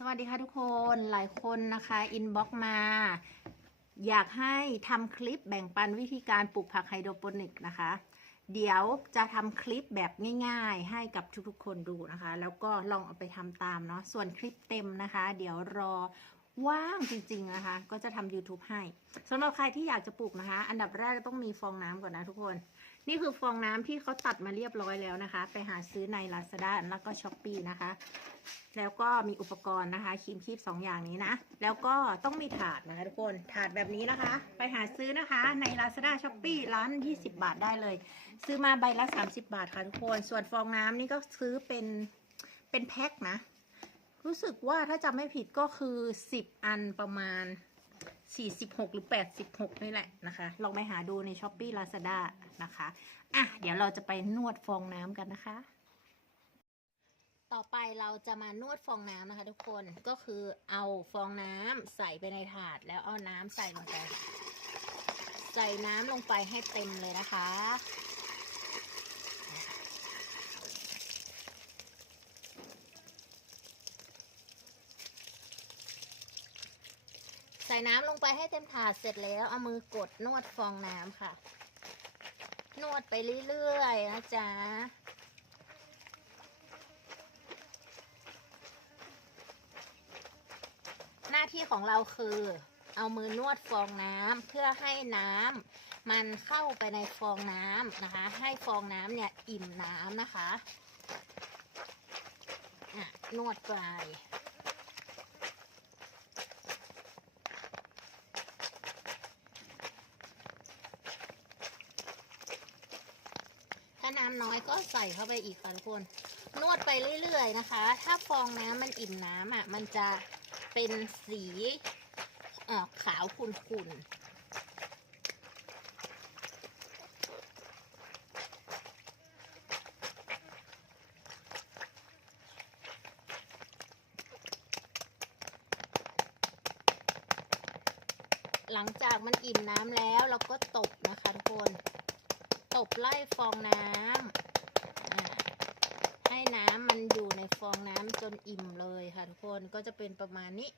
สวัสดีค่ะทุกคนหลายคนนะคะอินบ็อกมา อยากให้ทำคลิปแบ่งปันวิธีการปลูกผักไฮโดรโปนิกนะคะ เดี๋ยวจะทำคลิปแบบง่ายๆ ให้กับทุกๆคนดูนะคะ แล้วก็ลองเอาไปทำตามเนาะส่วนคลิปเต็มนะคะ เดี๋ยวรอว่างจริงๆนะคะ ก็จะทำ YouTube ให้สำหรับใครที่อยากจะปลูกนะคะ อันดับแรกต้องมีฟองน้ำก่อนนะทุกคน นี่คือฟองน้ำที่เขาตัดมาเรียบร้อยแล้วนะคะ ไปหาซื้อใน Lazada แล้วก็ s h อ p e e นะคะ แล้วก็มีอุปกรณ์นะคะครีมคีบสองอย่างนี้นะ แล้วก็ต้องมีถาดนะคะทุกคน ถาดแบบนี้นะคะ ไปหาซื้อนะคะใน Lazada s h o p e e ร้าน20 บาทได้เลย ซื้อมาใบละ 30 บาทค่ะทุกคน ส่วนฟองน้ำนี่ก็ซื้อเป็นเป็นแพ็คนะ รู้สึกว่าถ้าจำไม่ผิดก็คือ 10 อันประมาณ 46หรือ86นี่แหละนะคะ ลองไปหาดูใน s h อ p e e Lazada นะคะ อะ เดี๋ยวเราจะไปนวดฟองน้ำกันนะคะ ต่อไปเราจะมานวดฟองน้ำนะคะ ทุกคน ก็คือเอาฟองน้ำใส่ไปในถาดแล้วเอาน้ำใส่ลงไป ใส่น้ำลงไปให้เต็มเลยนะคะ น้ำลงไปให้เต็มถาดเสร็จแล้วเอามือกดนวดฟองน้ำค่ะ นวดไปเรื่อยๆนะจ๊ะหน้าที่ของเราคือ เอามือนวดฟองน้ำเพื่อให้น้ำมันเข้าไปในฟองน้ำนะคะ ให้ฟองน้ำเนี่ยอิ่มน้ำนะคะอะนวดไป ถ้าน้ำน้อยก็ใส่เข้าไปอีกค่ะทุกคน นวดไปเรื่อยๆนะคะ ถ้าฟองน้ำมันอิ่มน้ำอะ มันจะเป็นสีออกขาวขุ่นๆหลังจากมันอิ่มน้ำแล้วเราก็ตบนะคะทุกคน ตบไล่ฟองน้ำให้น้ำมันอยู่ในฟองน้ำจนอิ่มเลยค่ะทุกคนก็จะเป็นประมาณนี้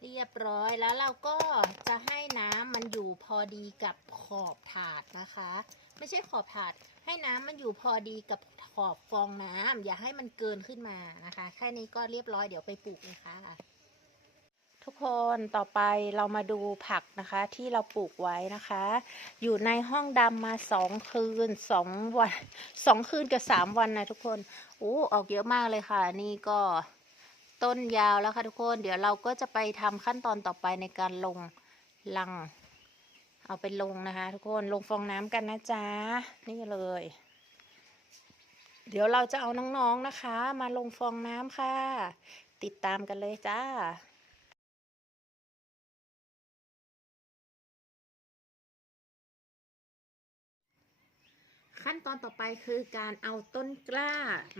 เรียบร้อยแล้วเราก็จะให้น้ำมันอยู่พอดีกับขอบถาดนะคะ ไม่ใช่ขอบถาด ให้น้ำมันอยู่พอดีกับขอบฟองน้ำอย่าให้มันเกินขึ้นมานะคะ แค่นี้ก็เรียบร้อยเดี๋ยวไปปลูกเลยค่ะ ทุกคนต่อไปเรามาดูผักนะคะที่เราปลูกไว้นะคะ อยู่ในห้องดำมาสองคืนสองวันสองคืนกับสามวันนะทุกคนโอ้ออกเยอะมากเลยค่ะ นี่ก็ต้นยาวแล้วค่ะทุกคน เดี๋ยวเราก็จะไปทำขั้นตอนต่อไปในการลงลัง เอาไปลงนะคะ ทุกคนลงฟองน้ำกันนะจ๊ะนี่เลย เดี๋ยวเราจะเอาน้องๆนะคะ มาลงฟองน้ำค่ะ ติดตามกันเลยจ้า ขั้นตอนต่อไปคือการเอาต้นกล้า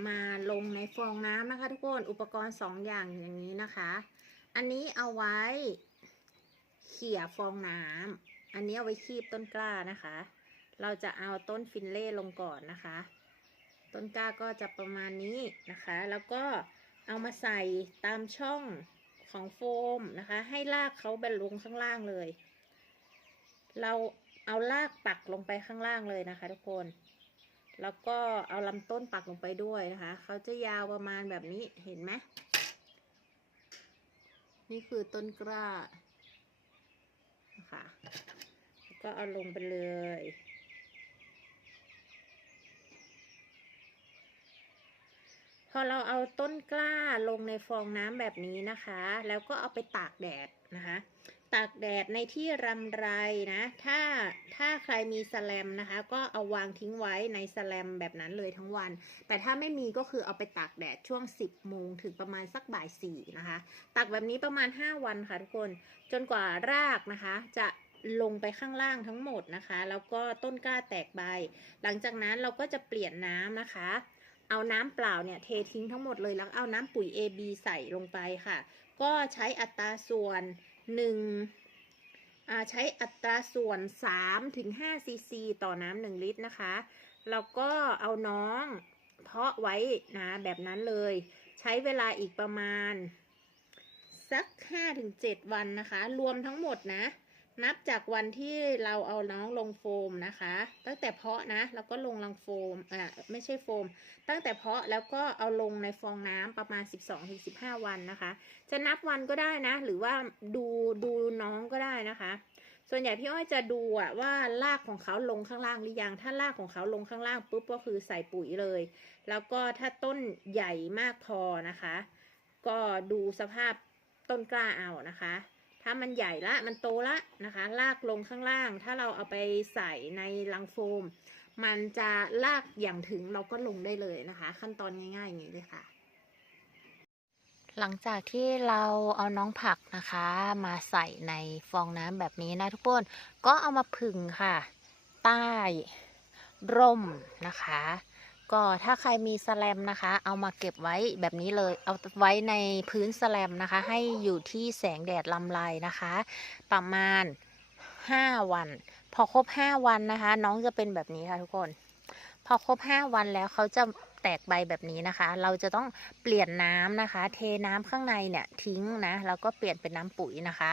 มาลงในฟองน้ำนะคะ ทุกคนอุปกรณ์สองอย่างอย่างนี้นะคะ อันนี้เอาไว้เขี่ยฟองน้ำอันนี้เอาไว้คีบต้นกล้านะคะ เราจะเอาต้นฟินเล่ลงก่อนนะคะ ต้นกล้าก็จะประมาณนี้นะคะ แล้วก็เอามาใส่ตามช่องของโฟมนะคะ ให้รากเขาบรรลงข้างล่างเลย เราเอารากปักลงไปข้างล่างเลยนะคะทุกคน แล้วก็เอาลำต้นปักลงไปด้วยนะคะ เขาจะยาวประมาณแบบนี้เห็นไหมนี่คือต้นกล้านะคะแล้วก็เอาลงไปเลยพอเราเอาต้นกล้าลงในฟองน้ำแบบนี้นะคะ แล้วก็เอาไปตากแดดนะคะ ตากแดดในที่รำไรนะ ถ้าถ้าใครมีสแลมนะคะ ก็เอาวางทิ้งไว้ในสแลมแบบนั้นเลยทั้งวัน แต่ถ้าไม่มีก็คือเอาไปตากแดดช่วง 10โมงถึงประมาณสักบ่ายสี่นะคะ ตากแบบนี้ประมาณ 5 วันค่ะทุกคน จนกว่ารากนะคะ จะลงไปข้างล่างทั้งหมดนะคะ แล้วก็ต้นกล้าแตกใบ หลังจากนั้นเราก็จะเปลี่ยนน้ำนะคะเอาน้ำเปล่าเนี่ยเททิ้งทั้งหมดเลยแล้วเอาน้ำปุ๋ย AB ใส่ลงไปค่ะ ก็ใช้อัตราส่วน1อ่าใช้อัตราส่วน3ถึง5ซีซีต่อน้ำ1ลิตรนะคะ แล้วก็เอาน้องเพาะไว้นะแบบนั้นเลย ใช้เวลาอีกประมาณ สักห้าถึงเจ็ดวันนะคะ รวมทั้งหมดนะ นับจากวันที่เราเอาน้องลงโฟมนะคะ ตั้งแต่เพาะนะแล้วก็ลงลังโฟมอ่าไม่ใช่โฟม ตั้งแต่เพาะแล้วก็เอาลงในฟองน้ำประมาณ 12-15 วันนะคะ จะนับวันก็ได้นะ หรือว่าดูดูน้องก็ได้นะคะ ส่วนใหญ่พี่อ้อยจะดูอะว่ารากของเขาลงข้างล่างหรือยังถ้ารากของเขาลงข้างล่างปุ๊บก็คือใส่ปุ๋ยเลย แล้วก็ถ้าต้นใหญ่มากพอนะคะ ก็ดูสภาพต้นกล้าเอานะคะ ถ้ามันใหญ่ละมันโตละนะคะ ลากลงข้างล่าง ถ้าเราเอาไปใส่ในลังโฟม มันจะลากอย่างถึงเราก็ลงได้เลยนะคะ ขั้นตอนง่ายๆอย่างนี้เลยค่ะ หลังจากที่เราเอาน้องผักนะคะ มาใส่ในฟองน้ำแบบนี้นะทุกคนก็เอามาผึ่งค่ะ ใต้ร่มนะคะ ก็ถ้าใครมีสแลมนะคะ เอามาเก็บไว้แบบนี้เลย เอาไว้ในพื้นสแลมนะคะ ให้อยู่ที่แสงแดดลำไรนะคะ ประมาณ 5 วัน พอครบ 5 วันนะคะ น้องจะเป็นแบบนี้ค่ะทุกคน พอครบ 5 วันแล้วเขาจะแตกใบแบบนี้นะคะ เราจะต้องเปลี่ยนน้ำนะคะ เทน้ำข้างในเนี่ยทิ้งนะ แล้วก็เปลี่ยนเป็นน้ำปุ๋ยนะคะ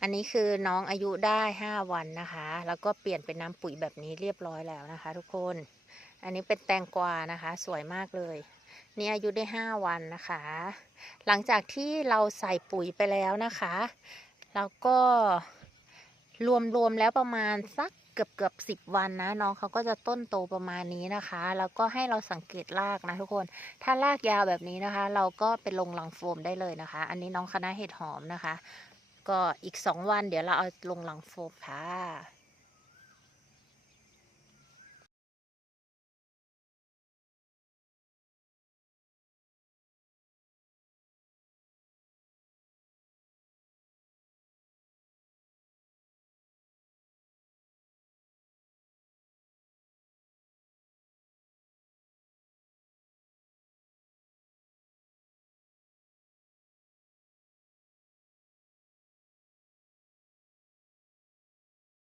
อันนี้คือน้องอายุได้ 5 วันนะคะ แล้วก็เปลี่ยนเป็นน้ำปุ๋ยแบบนี้เรียบร้อยแล้วนะคะ ทุกคน อันนี้เป็นแตงกวานะคะ สวยมากเลยนี่อายุได้ 5 วันนะคะ หลังจากที่เราใส่ปุ๋ยไปแล้วนะคะแล้วก็รวมๆแล้วประมาณสักเกือบเกือบสิบวันนะน้องเขาก็จะต้นโตประมาณนี้นะคะ แล้วก็ให้เราสังเกตรากนะทุกคน ถ้ารากยาวแบบนี้นะคะ เราก็ไปลงหลังโฟมได้เลยนะคะ อันนี้น้องคณะเห็ดหอมนะคะ ก็อีกสองวันเดี๋ยวเราเอาลงหลังโฟมค่ะ